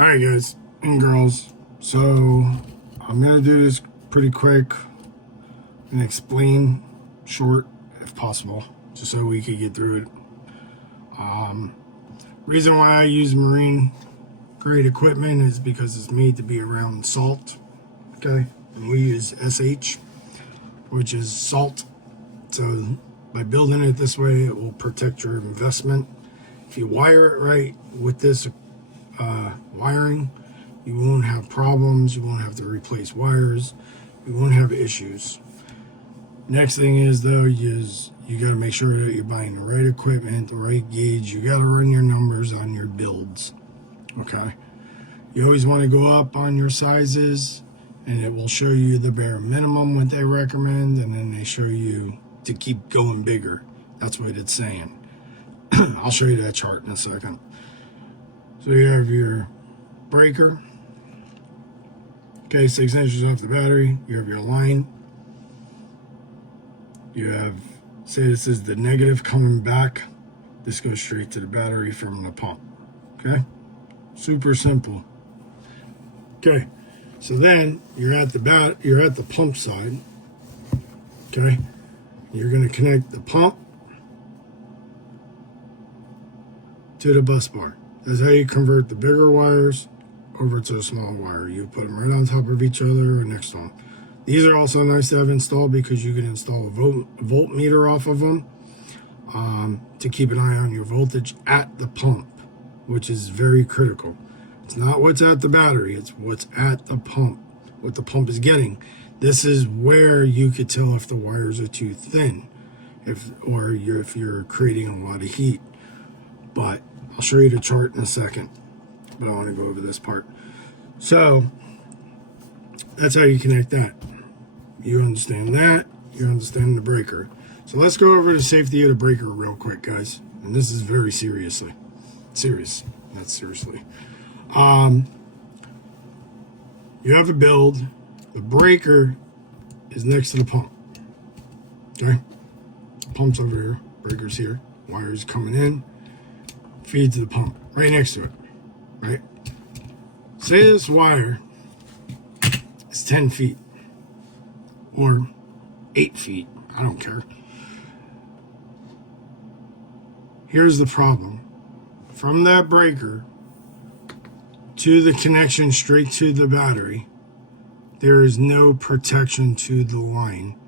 Alright guys and girls, so I'm going to do this pretty quick and explain short if possible, just so we could get through it. Reason why I use marine grade equipment is because it's made to be around salt, okay? And we use SH, which is salt. So by building it this way, it will protect your investment. If you wire it right with this wiring, you won't have problems, you won't have to replace wires, you won't have issues. Next thing is though, you got to make sure that you're buying the right equipment, the right gauge. You got to run your numbers on your builds, okay? You always want to go up on your sizes, and it will show you the bare minimum what they recommend, and then they show you to keep going bigger. That's what it's saying. I'll show you that chart in a second. So you have your breaker, okay, 6 inches off the battery. You have your line. You have, say this is the negative coming back. This goes straight to the battery from the pump, okay? Super simple. Okay, so then you're at the pump side, okay? You're gonna connect the pump to the bus bar. That's how you convert the bigger wires over to a small wire. You put them right on top of each other or next to them. These are also nice to have installed because you can install a voltmeter off of them to keep an eye on your voltage at the pump, which is very critical. It's not what's at the battery, it's what's at the pump, what the pump is getting. This is where you could tell if the wires are too thin, if you're creating a lot of heat. But I'll show you the chart in a second, but I want to go over this part. So that's how you connect that. You understand that, you understand the breaker. So let's go over the safety of the breaker real quick, guys. And this is very serious, not seriously. You have a build, the breaker is next to the pump, okay? Pump's over here, breaker's here, wires coming in, feed to the pump, right next to it, right? Say this wire is 10 feet or 8 feet, I don't care. Here's the problem. From that breaker to the connection straight to the battery, there is no protection to the line.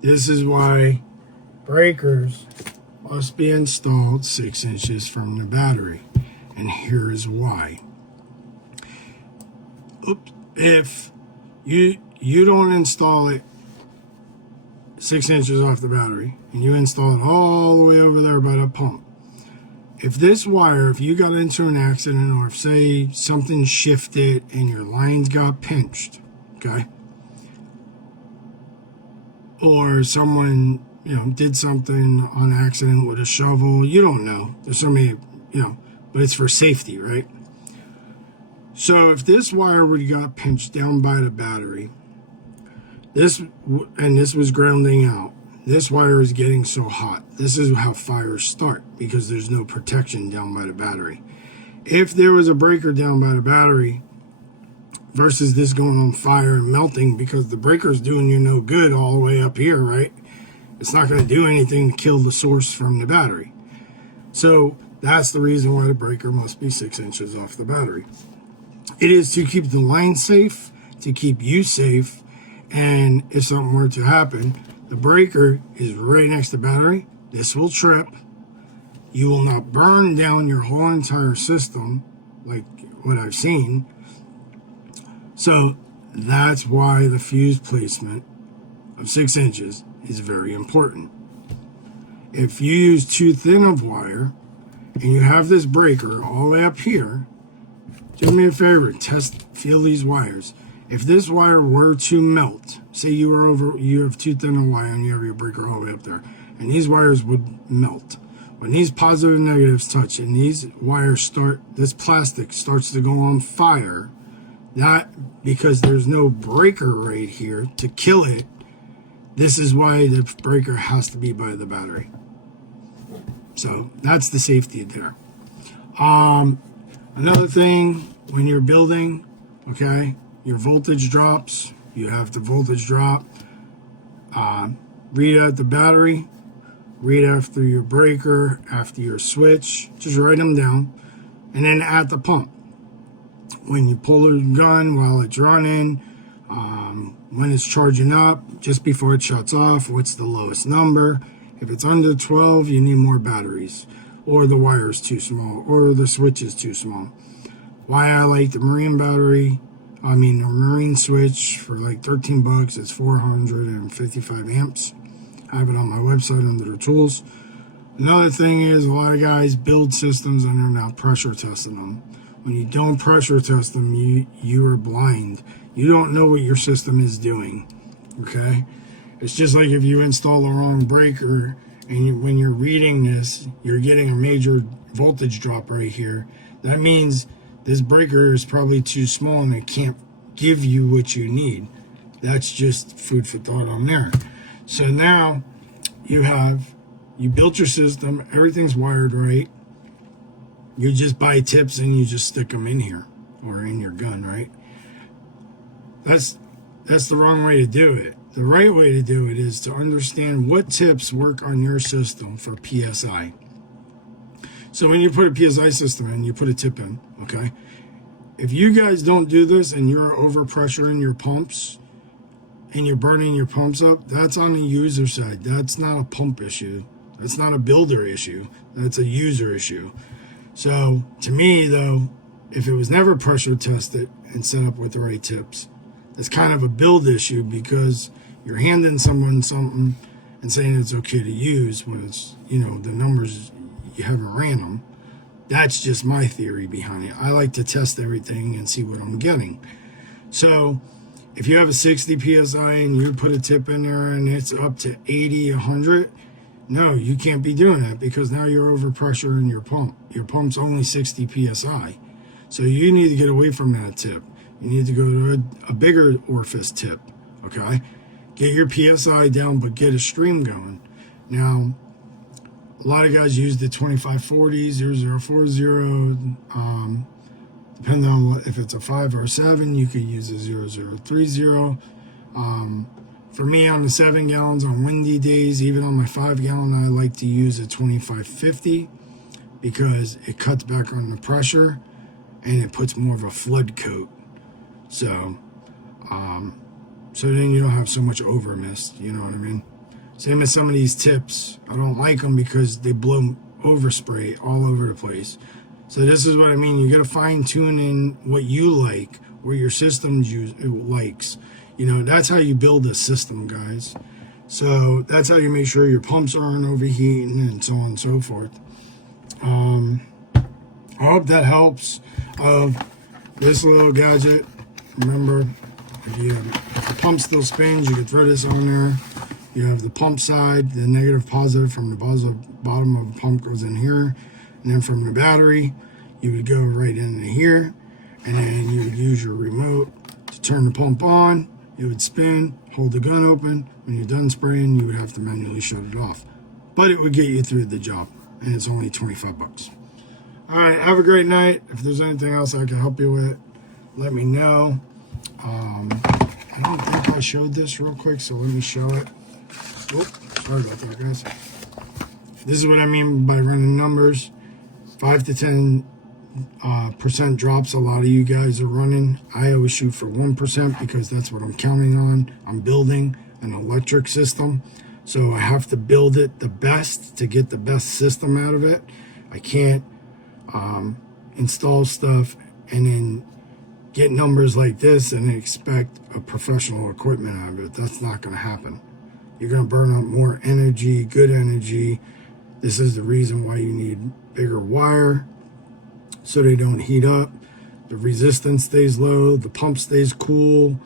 This is why breakers must be installed 6 inches from the battery, and here is why. If you don't install it 6 inches off the battery and you install it all the way over there by the pump, if this wire, if you got into an accident, or if say something shifted and your lines got pinched, okay, or someone did something on accident with a shovel, you don't know, there's so many, but it's for safety, right? So if this wire would got pinched down by the battery, this was grounding out, this wire is getting so hot. This is how fires start, because there's no protection down by the battery. If there was a breaker down by the battery versus this going on fire and melting, because the breaker is doing you no good all the way up here, right? It's not going to do anything to kill the source from the battery. So that's the reason why the breaker must be 6 inches off the battery. It is to keep the line safe, to keep you safe, and if something were to happen, the breaker is right next to the battery. This will trip. You will not burn down your whole entire system like what I've seen. So that's why the fuse placement of 6 inches is very important. If you use too thin of wire and you have this breaker all the way up here, do me a favor, feel these wires. If this wire were to melt, say you have too thin a wire and you have your breaker all the way up there, and these wires would melt. When these positive and negatives touch and these wires this plastic starts to go on fire, that because there's no breaker right here to kill it, this is why the breaker has to be by the battery. So that's the safety there. Another thing, when you're building, okay, your voltage drops, you have the voltage drop, read out the battery, read after your breaker, after your switch, just write them down, and then at the pump. When you pull the gun while it's running, when it's charging up, just before it shuts off, what's the lowest number? If it's under 12, you need more batteries, or the wire is too small, or the switch is too small. Why I like the Marine battery, the Marine switch for like 13 bucks, it's 455 amps. I have it on my website under the tools. Another thing is, a lot of guys build systems and they're not pressure testing them. When you don't pressure test them, you are blind. You don't know what your system is doing, okay? It's just like if you install the wrong breaker and when you're reading this, you're getting a major voltage drop right here. That means this breaker is probably too small and it can't give you what you need. That's just food for thought on there. So now you built your system, everything's wired right. You just buy tips and you just stick them in here or in your gun, right? That's the wrong way to do it. The right way to do it is to understand what tips work on your system for PSI. So when you put a PSI system in, you put a tip in, okay? If you guys don't do this and you're overpressuring your pumps and you're burning your pumps up, that's on the user side. That's not a pump issue. That's not a builder issue. That's a user issue. So to me, though, if it was never pressure tested and set up with the right tips, it's kind of a build issue because you're handing someone something and saying it's okay to use when it's, the numbers, you haven't ran them. That's just my theory behind it. I like to test everything and see what I'm getting. So if you have a 60 PSI and you put a tip in there and it's up to 80, 100, no, you can't be doing that because now you're overpressuring your pump. Your pump's only 60 PSI. So you need to get away from that tip. You need to go to a bigger orifice tip, okay? Get your PSI down, but get a stream going. Now, a lot of guys use the 2540, 0040, depending on if it's a 5 or a 7, you could use a 0030. For me, on the 7 gallons on windy days, even on my 5 gallon, I like to use a 2550 because it cuts back on the pressure and it puts more of a flood coat. So then you don't have so much overmist, you know what I mean? Same as some of these tips. I don't like them because they blow overspray all over the place. So this is what I mean. You got to fine tune in what you like, what your system likes. That's how you build a system, guys. So that's how you make sure your pumps aren't overheating and so on and so forth. I hope that helps. This little gadget, remember, if the pump still spins, you can throw this on there. You have the pump side, the negative positive from the bottom of the pump goes in here. And then from the battery, you would go right into here. And then you would use your remote to turn the pump on. It would spin, hold the gun open. When you're done spraying, you would have to manually shut it off. But it would get you through the job. And it's only 25 bucks. All right, have a great night. If there's anything else I can help you with, let me know. I don't think I showed this real quick, so let me show it. Oh, sorry about that, guys. This is what I mean by running numbers. 5 to 10 percent drops a lot of you guys are running. I always shoot for 1% because that's what I'm counting on. I'm building an electric system, so I have to build it the best to get the best system out of it. I can't install stuff and then get numbers like this and expect a professional equipment out of it. That's not going to happen. You're going to burn up more energy, good energy. This is the reason why you need bigger wire so they don't heat up. The resistance stays low. The pump stays cool.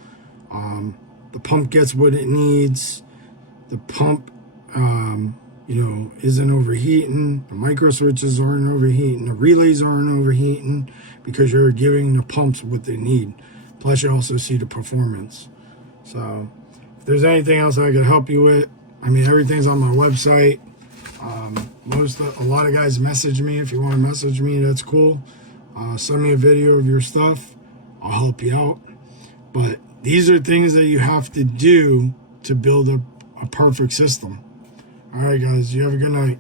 The pump gets what it needs. The pump, isn't overheating. The micro switches aren't overheating. The relays aren't overheating because you're giving the pumps what they need. Plus, you also see the performance. So, if there's anything else I could help you with, everything's on my website. A lot of guys message me. If you want to message me, that's cool. Send me a video of your stuff. I'll help you out. But these are things that you have to do to build a perfect system. All right, guys, you have a good night.